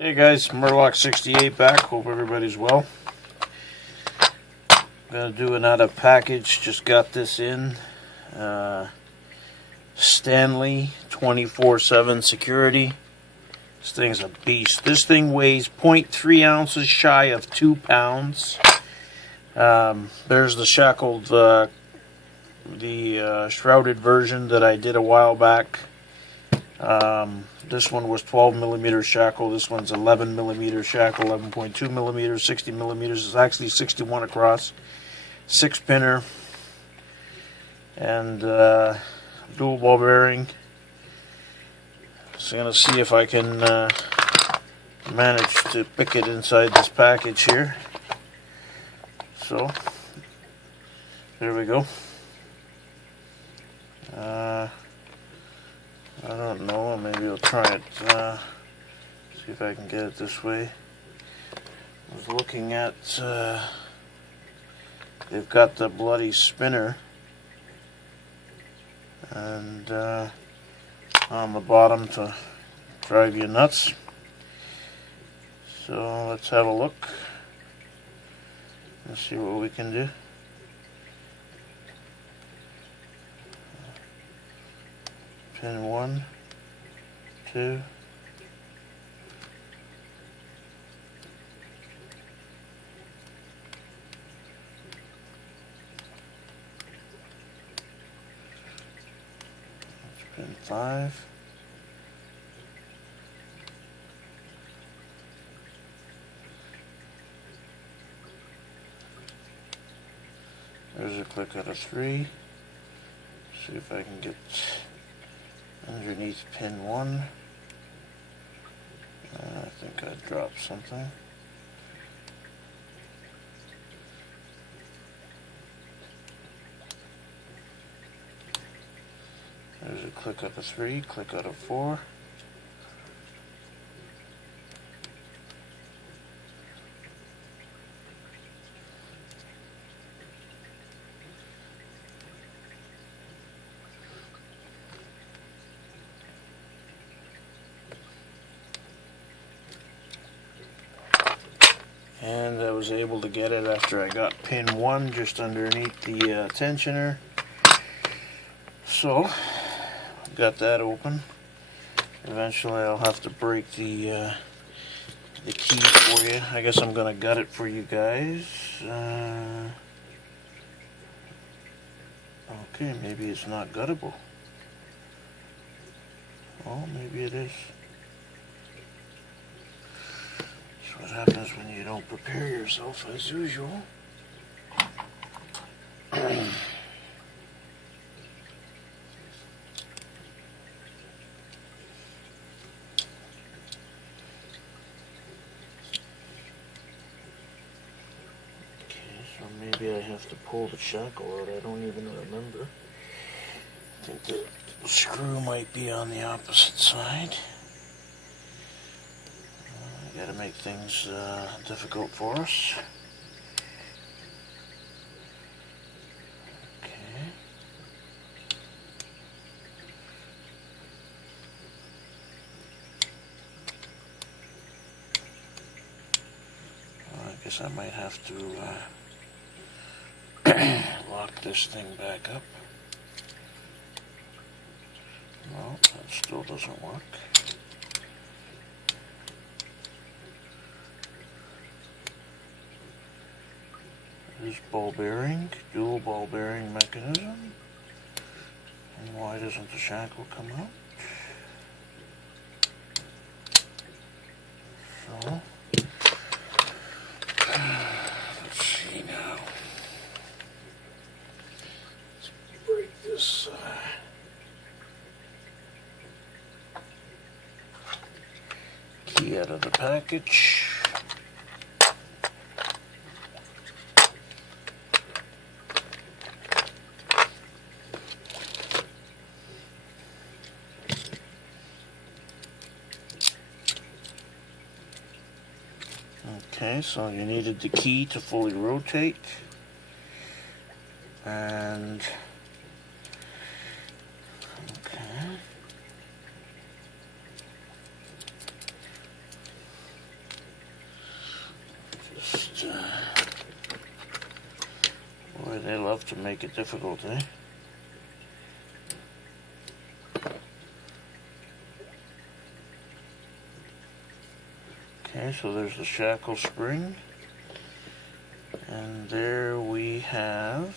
Hey guys, Mur-Lock 68 back. Hope everybody's well. Gonna do another package. Just got this in. Stanley 24/7 security. This thing's a beast. This thing weighs 0.3 ounces shy of 2 pounds. There's the shackled, shrouded version that I did a while back. This one was 12 millimeter shackle. This one's 11 millimeter shackle, 11.2 millimeters, 60 millimeters. It's actually 61 across. 6-pinner and dual ball bearing. So I'm gonna see if I can manage to pick it inside this package here. So there we go. I don't know, maybe I'll try it, see if I can get it this way. I was looking at, they've got the bloody spinner, and on the bottom to drive you nuts. So let's have a look and see what we can do. Pin 1, 2. Pin 5. There's a click out of 3. See if I can get underneath pin 1. I think I dropped something. There's a click out of 3, click out of 4. And I was able to get it after I got pin 1 just underneath the tensioner. So got that open. Eventually I'll have to break the key for you. I guess I'm gonna gut it for you guys. Okay, maybe it's not guttable. Oh, maybe it is. That's what happens when you don't prepare yourself as usual. Maybe I have to pull the shackle out. I don't even remember. I think the screw might be on the opposite side. I gotta make things difficult for us. Okay. Well, I guess I might have to lock this thing back up. No, that still doesn't work. This ball bearing, dual ball bearing mechanism. And why doesn't the shackle come out? So, let's see now. This key out of the package. Okay, so you needed the key to fully rotate, and Boy, they love to make it difficult, eh? Okay, so there's the shackle spring. And there we have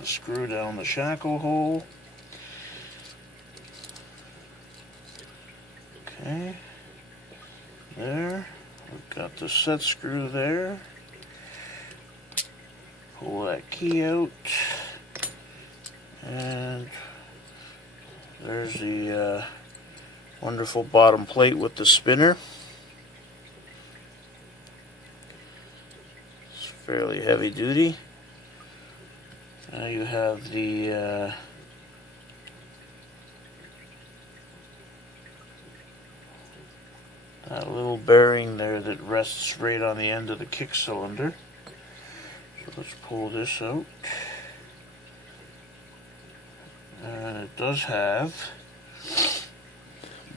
the screw down the shackle hole. Okay, there. We've got the set screw there. Pull that key out. And there's the wonderful bottom plate with the spinner. It's fairly heavy duty. Now you have the that little bearing there that rests right on the end of the kick cylinder. So let's pull this out. And it does have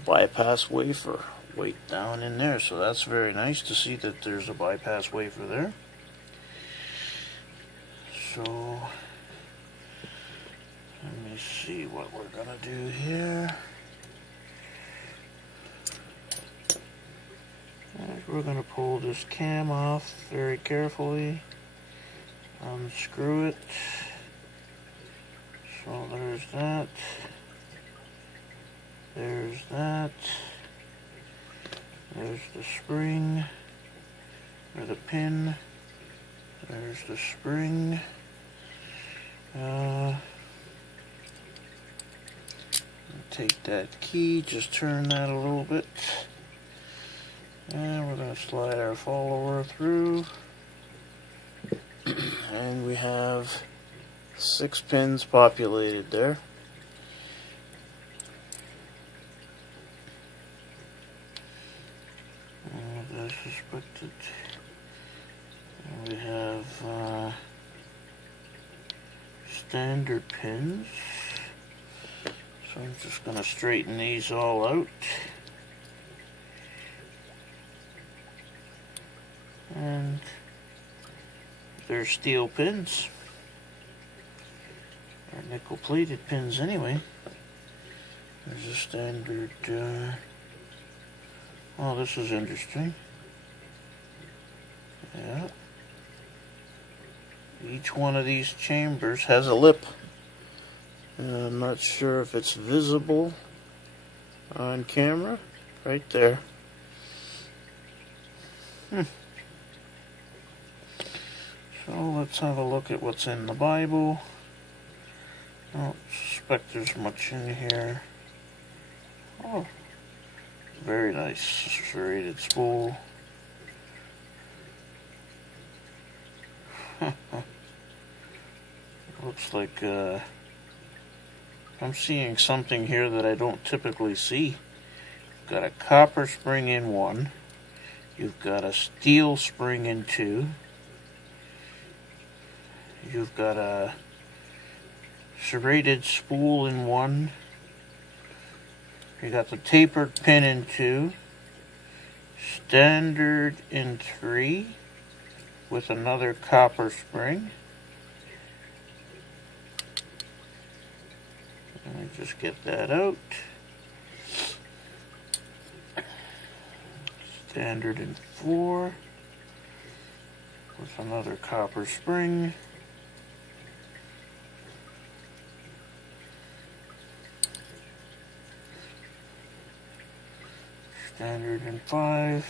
bypass wafer weight down in there, so that's very nice to see that there's a bypass wafer there. So let me see what we're gonna do here. And we're gonna pull this cam off very carefully, unscrew it. So there's that. There's that. There's the spring, or the pin. There's the spring. Take that key, just turn that a little bit. And we're going to slide our follower through. And we have 6 pins populated there. As suspected. And we have standard pins. So I'm just going to straighten these all out. And they're steel pins. Or nickel plated pins anyway. There's a standard oh, this is interesting. Yeah. Each one of these chambers has a lip. I'm not sure if it's visible on camera. Right there. So let's have a look at what's in the Bible. I don't suspect there's much in here. Oh, very nice serrated spool. Looks like I'm seeing something here that I don't typically see. You've got a copper spring in one. You've got a steel spring in two. You've got a serrated spool in one. You got the tapered pin in two. Standard in three with another copper spring. Let me just get that out. Standard in 4 with another copper spring. Standard in 5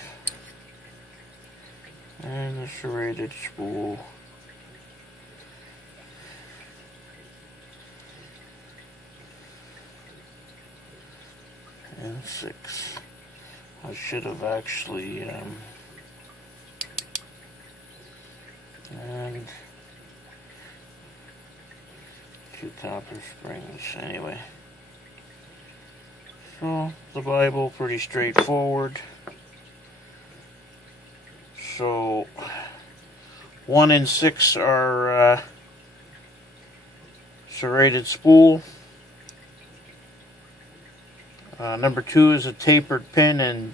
and the serrated spool. And 6. I should have actually and 2 copper springs anyway. So the Bible, pretty straightforward. So 1 and 6 are serrated spool. Number 2 is a tapered pin, and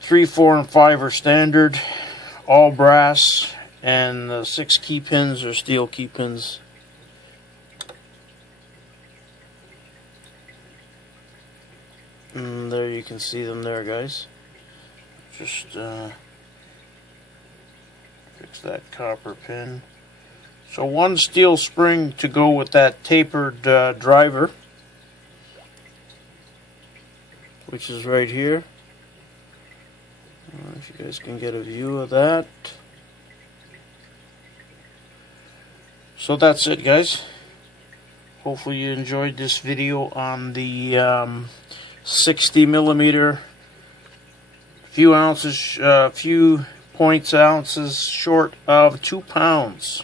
3, 4, and 5 are standard, all brass, and the 6 key pins are steel key pins. And there you can see them there, guys. Just fix that copper pin. So 1 steel spring to go with that tapered driver, which is right here. I don't know if you guys can get a view of that. So that's it, guys. Hopefully you enjoyed this video on the 60mm, few ounces short of 2 pounds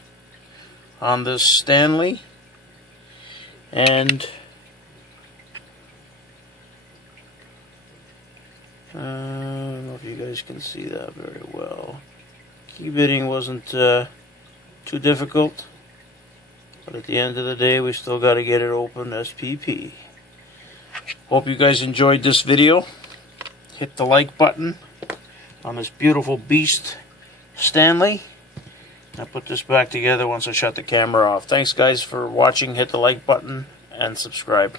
on this Stanley. And I don't know if you guys can see that very well. Key bitting wasn't too difficult, but at the end of the day we still got to get it open SPP. Hope you guys enjoyed this video. Hit the like button on this beautiful beast Stanley. I'll put this back together once I shut the camera off. Thanks guys for watching. Hit the like button and subscribe.